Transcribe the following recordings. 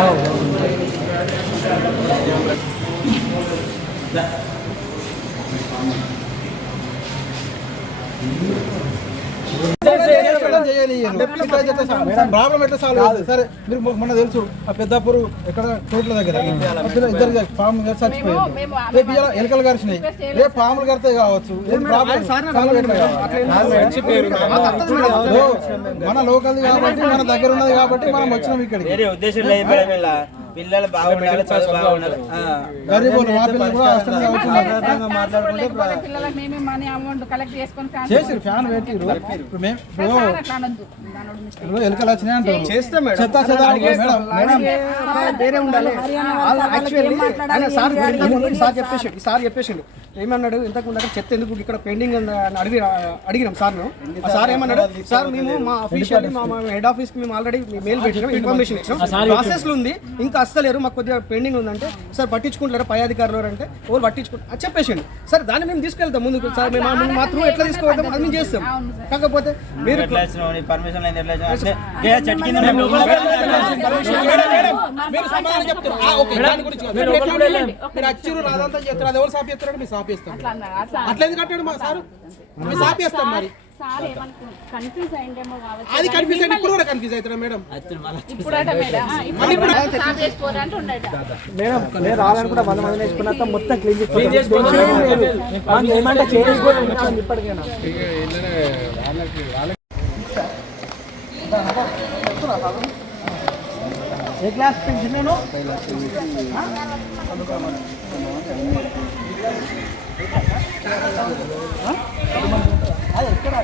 Wow. Thank you. Problem ఎట్లా solve అవుతుంది సరే మీరు మొన్న తెలుసు ఆ పెద్దాపూర్ ఎక్కడ కోట్ల దగ్గర? ఇద్దరు పాములు గారు చచ్చిపోయారు రేపు ఇవాళ ఎలకలు గారిచినాయి రేపు పాములు కడితే కావచ్చు? మన లోకల్ కాబట్టి మన దగ్గర ఉన్నది కాబట్టి మనం వచ్చినాం ఇక్కడికి. పిల్లలు బాగుండాలి చదువు బాగుండాలి. పిల్లలకు మేమే మనీ అమౌంట్ కలెక్ట్ చేసుకొని చేసిరు ఫ్యాన్ ఎలకలు వచ్చినాయి అంటారు చేస్తాం మేడం. చెత్త చెత్త మేడం. మేడం వేరే ఉండాలి. సార్ చెప్పేసి సార్ చెప్పేసిండు. ఏమన్నాడు? ఇంతకు ముందు చెత్త ఎందుకు ఇక్కడ పెండింగ్ అని అడిగి అడిగినాం సార్ను. ఆ సార్ ఏమన్నాడు? సార్ మేము మా అఫీషియల్ మా హెడ్ ఆఫీస్కి మేము ఆల్రెడీ మెయిల్ పెట్టినాం ఇన్ఫర్మేషన్ ఇచ్చాం ప్రాసెస్లో ఉంది. ఇంకా అస్సలేరు మాకు కొద్దిగా పెండింగ్ ఉందంటే సార్ పట్టించుకుంటారు పై అధికారులు అంటే ఎవరు పట్టించుకుంటారు అది చెప్పేసిండు. సార్ దాన్ని మేము తీసుకెళ్తాం ముందుకు. సార్ మేము మా- మా త్రూ ఎట్లా తీసుకెళ్తాం అది మేము చేస్తాం. కాకపోతే మీరు మీరు సమాధానం చెప్తారు ఆ, ఓకే, దాని గురించి కాదు. మీరు ఎట్లా ఉండాలి? మీరు అచ్చిరు రాదంతా చేస్తారు. అది ఎవరు సాపి చేస్తాడు మీరు సాపి చేస్తాం అట్లా ఎందుకు కట్టాడు మా సారు? మేము సాపి చేస్తాం మరి కన్ఫ్యూజ్ అయిందేమో అది కన్ఫ్యూజ్ అయితే ఇప్పుడు కూడా కన్ఫ్యూజ్ అవుతారా మేడం. మేడం. నేను రావాలనుకుంటే వంద మంది వేసుకున్నాక మొత్తం క్లీన్ ఏమంటే చేసుకోవాలి ఇప్పటికైనా? ఏ క్లాస్ పెన్షన్ నేను చిన్న నీ పేరు ఏంటరా? పిల్లలు ఎలకలు గారిచినాయి కదా, తెలుసా నీకు? ఏ క్లాస్? క్లాస్ ఎక్కడ?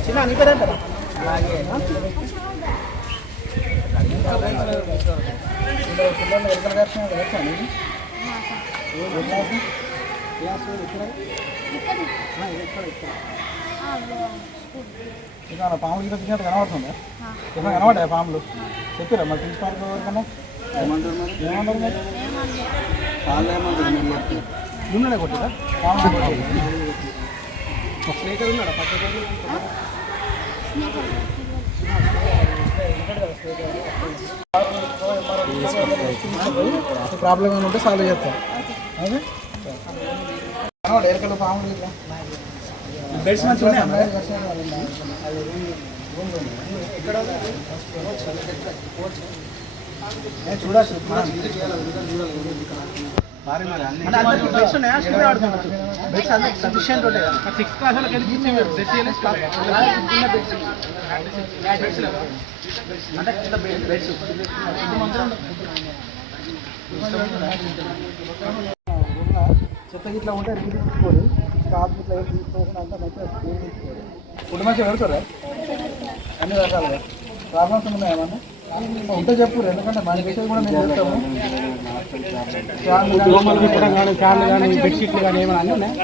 ఇక అలా పాములు గిట్ల తిరిగినట్టు కనబడుతుందా? ఏమైనా కనబడ్డాయి పాములు? చెప్పారా మరి ప్రిన్సిపాల్ ఎవరికన్నా? ఏమంటారు మరి? ఏమంటారు మరి చాలా ఏమంటారు నిన్ననే కొట్టిరా పాములు కొట్టి స్నేహితుడు ఉన్నాడా? పక్కన ప్రాబ్లం ఏమైనా ఉంటే సాల్వ్ చేస్తాం. అదే కనబడ్డా ఎలకలు పాములు ఇట్లా బెడ్స్ మంచిగా ఉన్నాయా మరి? బెడ్స్. చెత్త గిట్లా ఉంటే తీసుకోరు. కాపు ఇట్లా ఏం తీసుకోకుండా అంతా మంచిగా క్లీన్ తీసుకోరు. ఫుడ్ మంచిగా పెడతారా? అన్ని రకాలుగా. ప్రాబ్లమ్స్ ఉన్నాయా ఏమన్నా? ఉంటే చెప్పు ఎందుకంటే మన విషయం కూడా మేము కుట్టడం కానీ ఫ్యాన్లు కానీ బెడ్షీట్లు కానీ ఏమైనా అన్నీ ఉన్నాయి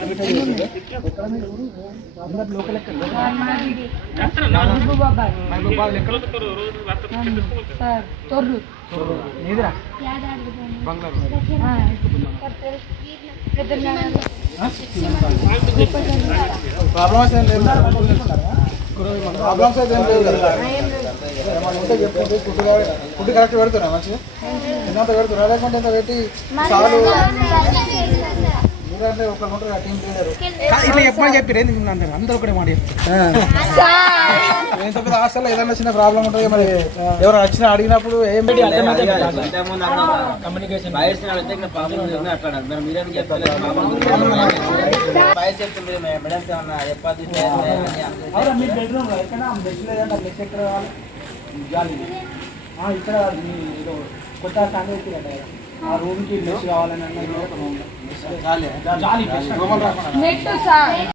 ప్రాబ్లమ్స్ ఏం లేదు. ప్రాబ్లమ్స్ అయితే ఏం లేదు కదా ఏమైనా ఉంటే చెప్పండి ఫుడ్ ఫుడ్ కరెక్ట్ పెడుతున్నా మంచిగా? ఎంత పెడుతున్నా లేకుంటే ఇంత పెట్టి చాలు మీరంటే ఒకరు ఉంటారు టీం లీడర్. ఇట్లా చెప్పమని చెప్పి అందరూ? అందరూ ఒకటే మాట ఎంత పెద్ద హాస్టల్లో ఏదైనా చిన్న ప్రాబ్లం ఉంటుంది మరి. ఎవరు వచ్చినా అడిగినప్పుడు ఏం పెట్టి కమ్యూనికేషన్. అట్లా అన్నారు. మరి చెప్తారు బయట చెప్తుంది మేడం ఏమన్నా చెప్పాలి మీ బెడ్రూమ్ ఎక్కడ? బెడ్ లేదంటే బెడ్ ఎక్కడ కావాలి జాలి ఆ, ఇక్కడ కొత్త స్టాండ్ ఆ రూమ్కి మెస్ కావాలని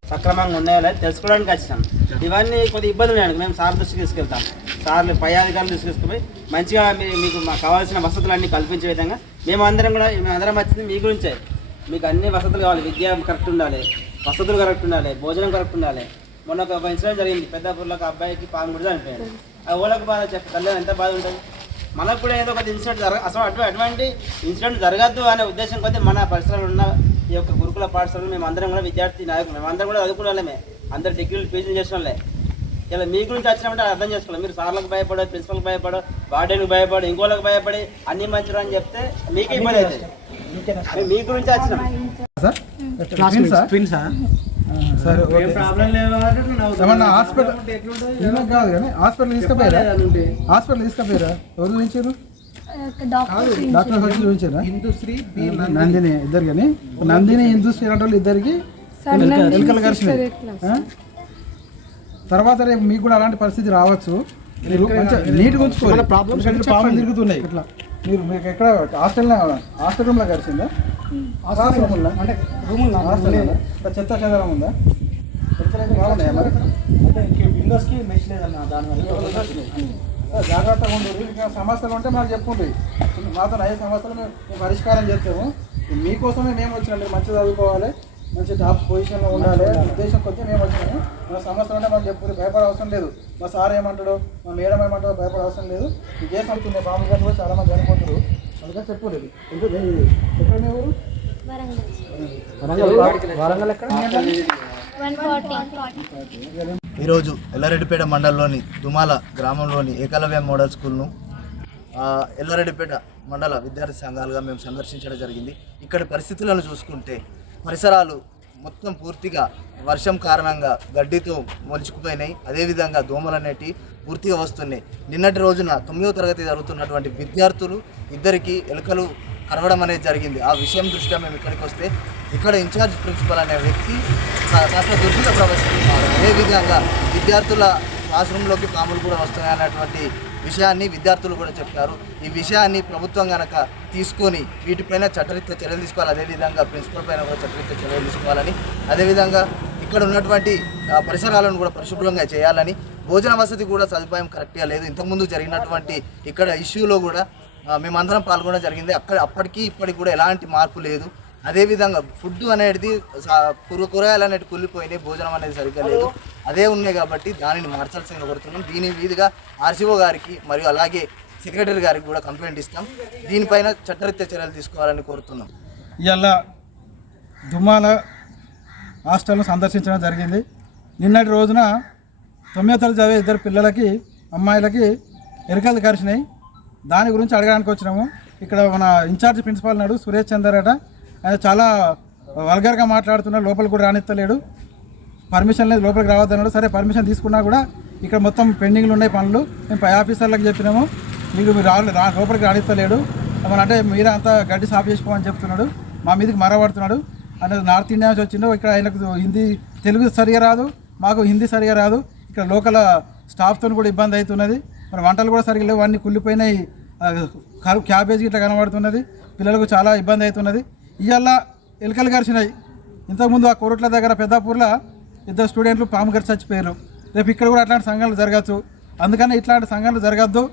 సక్రమంగా ఉన్నాయో లేదో తెలుసుకోవడానికి వచ్చాం. ఇవన్నీ కొద్ది ఇబ్బందులు ఉన్నాయి మేము సార్ దృష్టికి తీసుకెళ్తాం. సార్లు పై అధికారులు తీసుకెళ్ళిపోయి మంచిగా మీ- మీకు మాకు కావాల్సిన వసతులు అన్నీ కల్పించే విధంగా మేము అందరం కూడా మేము అందరం వచ్చింది మీ గురించే. మీకు అన్ని వసతులు కావాలి. విద్య కరెక్ట్ ఉండాలి. వసతులు కరెక్ట్ ఉండాలి. భోజనం కరెక్ట్ ఉండాలి. మొన్న ఒక ఇన్సిడెంట్ జరిగింది. పెద్దపూర్లో ఒక అబ్బాయికి పాము కూడా చనిపోయాడు ఓళ్ళకి బాధ చెప్పి తల్లి ఎంత బాధ ఉంటుంది? మనకు కూడా ఏదో ఒక ఇన్సిడెంట్ జరగ అసలు అటు అటువంటి ఇన్సిడెంట్ జరగద్దు అనే ఉద్దేశం కొద్దీ మన పరిసరాలు ఉన్న ఈ యొక్క గురుకుల పాఠశాలలో మేము అందరం కూడా విద్యార్థి నాయకులు. మేము అందరం కూడా చదువుకునే వాళ్ళమే అందరు డిగ్రీలు పీజీలు చేసిన వాళ్ళే ఇలా మీ గురించి వచ్చినామంటే అర్థం చేసుకోవాలి. మీరు సార్లకు భయపడో ప్రిన్సిపల్కి భయపడో వార్డెన్కి భయపడో ఇంకోళ్ళకి భయపడి అన్ని మంచిగా అని చెప్తే మీకు ఇబ్బంది అవుతుంది. మేము మీ గురించి వచ్చినాం. సార్? సరే. ఏమన్నా హాస్పిటల్ కాదు కానీ హాస్పిటల్ తీసుకుపోయారా? హాస్పిటల్ తీసుకుపోయారా? ఎవరు చూపించారు? డాక్టర్ వచ్చి చూపించారా. హిందూశ్రీ నందిని ఇద్దరు కానీ. నందిని హిందూశ్రీ లాంటి వాళ్ళు ఇద్దరికి ఎలుకలు కలిసినాయి? తర్వాత రేపు మీకు కూడా అలాంటి పరిస్థితి రావచ్చు. మీరు కొంచెం నీట్గా ఉంచుకోవాలి. తిరుగుతున్నాయి. ఇట్లా. మీరు మీకు ఎక్కడ హాస్టల్ హాస్టల్ రూమ్లో కలిసిందా? హాస్టల్ రూమ్లో అంటే రూములు చెత్త చెదరం ఉందా? బాగున్నాయా మరి. అంటే విండోస్కి మెష్ లేదన్న దానివల్ల జాగ్రత్తగా ఉండదు ఇంకా సమస్యలు ఉంటే మాకు చెప్పుండ్రి. మాతో అయ్యే సమస్యలు మేము పరిష్కారం చేస్తాము. మీకోసమే మేము వచ్చినాం. మంచిగా చదువుకోవాలి. మంచి టాప్ పొజిషన్లో ఉండాలి. ఉద్దేశం కొద్దీ మేము వచ్చినాము. మా సమస్యలు ఉంటే మాకు చెప్పు భయపడే అవసరం లేదు. మా సార్ ఏమంటాడు మా మేడం ఏమంటాడో భయపడే అవసరం లేదు. ఏ సంతుంది పాములు గారు కూడా చాలా మంది చనిపోతారు అందుకని చెప్పలేదు ఎక్కడ వరంగల్. ఎక్కడ? ఈరోజు ఎల్లారెడ్డిపేట మండలంలోని దుమాల గ్రామంలోని ఏకలవ్య మోడల్ స్కూల్ను ఆ, ఎల్లారెడ్డిపేట మండల విద్యార్థి సంఘాలుగా మేము సందర్శించడం జరిగింది. ఇక్కడ పరిస్థితులను చూసుకుంటే పరిసరాలు మొత్తం పూర్తిగా వర్షం కారణంగా గడ్డితో మొలుచుకుపోయినాయి. అదేవిధంగా దోమలు అనేటివి పూర్తిగా వస్తున్నాయి. నిన్నటి రోజున తొమ్మిదో తరగతి జరుగుతున్నటువంటి విద్యార్థులు ఇద్దరికి ఎలుకలు కరవడం అనేది జరిగింది. ఆ విషయం దృష్ట్యా మేము ఇక్కడికి వస్తే ఇక్కడ ఇన్ఛార్జ్ ప్రిన్సిపల్ అనే వ్యక్తి కాస్త దుర్సిగా ప్రవేశిస్తున్నారు అదేవిధంగా విద్యార్థుల క్లాస్ రూమ్లోకి పాములు కూడా వస్తున్నాయి అన్నటువంటి విషయాన్ని విద్యార్థులు కూడా చెప్పారు ఈ విషయాన్ని ప్రభుత్వం కనుక తీసుకొని వీటిపైన చట్టరీత్యా చర్యలు తీసుకోవాలి. అదేవిధంగా ప్రిన్సిపల్ పైన కూడా చట్టరీత్యా చర్యలు తీసుకోవాలని అదేవిధంగా ఇక్కడ ఉన్నటువంటి పరిసరాలను కూడా పరిశుభ్రంగా చేయాలని భోజన వసతి కూడా సదుపాయం కరెక్ట్గా లేదు. ఇంతకుముందు జరిగినటువంటి ఇక్కడ ఇష్యూలో కూడా మేమందరం పాల్గొనడం జరిగింది. అక్కడ అప్పటికీ ఇప్పటికి కూడా ఎలాంటి మార్పు లేదు. అదేవిధంగా ఫుడ్ అనేది సా- కూర కూరగాయలు అనేవి కుళ్ళిపోయినాయి భోజనం అనేది సరిగ్గా లేదు. అదే ఉన్నాయి కాబట్టి దానిని మార్చాల్సింది కోరుతున్నాం. దీని మీదుగా ఆర్సీఓ గారికి మరియు అలాగే సెక్రటరీ గారికి కూడా కంప్లైంట్ ఇస్తాం. దీనిపైన చట్టరీత్యా చర్యలు తీసుకోవాలని కోరుతున్నాం. ఇవాళ దుమ్మాల హాస్టల్ను సందర్శించడం జరిగింది. నిన్నటి రోజున తొమ్మిదో తరగతి చదివే ఇద్దరు పిల్లలకి అమ్మాయిలకి ఎరుకలు కరిచినాయి. దాని గురించి అడగడానికి వచ్చినాము. ఇక్కడ మన ఇన్ఛార్జ్ ప్రిన్సిపాల్ నాడు సురేష్ చందర్ అట. చాలా వల్గర్గా మాట్లాడుతున్నాడు లోపలికి కూడా రానిస్తలేడు పర్మిషన్ లేదు లోపలికి రావద్దన్నాడు. సరే పర్మిషన్ తీసుకున్నా కూడా ఇక్కడ మొత్తం పెండింగ్లు ఉన్నాయి పనులు. మేము పై ఆఫీసర్లకు చెప్పినాము. మీకు మీరు రావాలి రా లోపలికి రానిస్తలేడు మన అంటే మీరే అంతా గడ్డి సాఫ్ చేసుకోమని చెప్తున్నాడు. మా మీదకి మరబడుతున్నాడు అనేది నార్త్ ఇండియా నుంచి వచ్చిండు. ఇక్కడ ఆయనకు హిందీ తెలుగు సరిగా రాదు. మాకు హిందీ సరిగా రాదు. ఇక్కడ లోకల్ స్టాఫ్తో కూడా ఇబ్బంది అవుతున్నది. మరి వంటలు కూడా సరిగా లేవు. అన్నీ కుళ్ళిపోయినాయి. ఆ, క్యాబేజ్ ఇట్లా కనబడుతున్నది. పిల్లలకు చాలా ఇబ్బంది అవుతున్నది. ఇవాళ ఎలుకలు గరిచినాయి. ఇంతకుముందు ఆ కోరుట్ల దగ్గర పెద్దాపూర్లో ఇద్దరు స్టూడెంట్లు పాము గారు చచ్చిపోయారు. రేపు ఇక్కడ కూడా అట్లాంటి సంఘాలు జరగచ్చు. అందుకని ఇట్లాంటి సంఘటనలు జరగద్దు.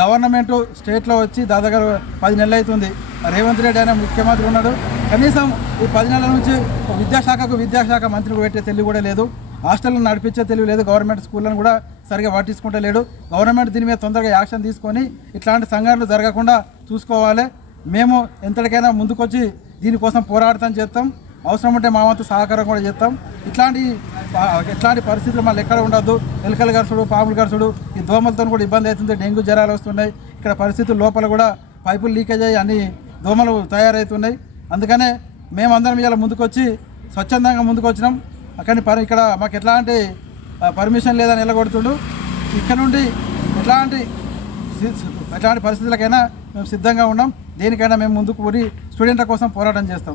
గవర్నమెంట్ స్టేట్లో వచ్చి దాదాపు పది నెలలు అవుతుంది. రేవంత్ రెడ్డి అనే ముఖ్యమంత్రి ఉన్నాడు. కనీసం ఈ పది నెలల నుంచి విద్యాశాఖకు విద్యాశాఖ మంత్రి పెట్టే తెలివి కూడా లేదు. హాస్టల్ని నడిపించే తెలివి లేదు. గవర్నమెంట్ స్కూళ్ళను కూడా సరిగా పట్టించుకుంటే లేడు. గవర్నమెంట్ దీని మీద తొందరగా యాక్షన్ తీసుకొని ఇట్లాంటి సంఘటనలు జరగకుండా చూసుకోవాలి. మేము ఎంతటికైనా ముందుకొచ్చి దీనికోసం పోరాడతాం చేస్తాం. అవసరం ఉంటే మా వంతు సహకారం కూడా చేస్తాం. ఇట్లాంటి ఎట్లాంటి ఇట్లాంటి పరిస్థితులు మళ్ళీ ఎక్కడ ఉండదు ఎలుకలు గరుసుడు పాములు గరుసుడు ఈ దోమలతో కూడా ఇబ్బంది అవుతుంది. డెంగ్యూ జ్వరాలు వస్తున్నాయి. ఇక్కడ పరిస్థితులు లోపల కూడా పైపులు లీకేజ్ అయ్యి అన్ని దోమలు తయారవుతున్నాయి. అందుకనే మేమందరం ఇలా ముందుకొచ్చి స్వచ్ఛందంగా ముందుకొచ్చినాం. వచ్చినాం పరి ఇక్కడ మాకు ఎట్లాంటి పర్మిషన్ లేదని నిలగొడుతుండు ఇక్కడ నుండి ఎట్లాంటి ఎట్లాంటి పరిస్థితులకైనా మేము సిద్ధంగా ఉన్నాం. దేనికైనా మేము ముందుకు పోయి స్టూడెంట్ల కోసం పోరాటం చేస్తాం.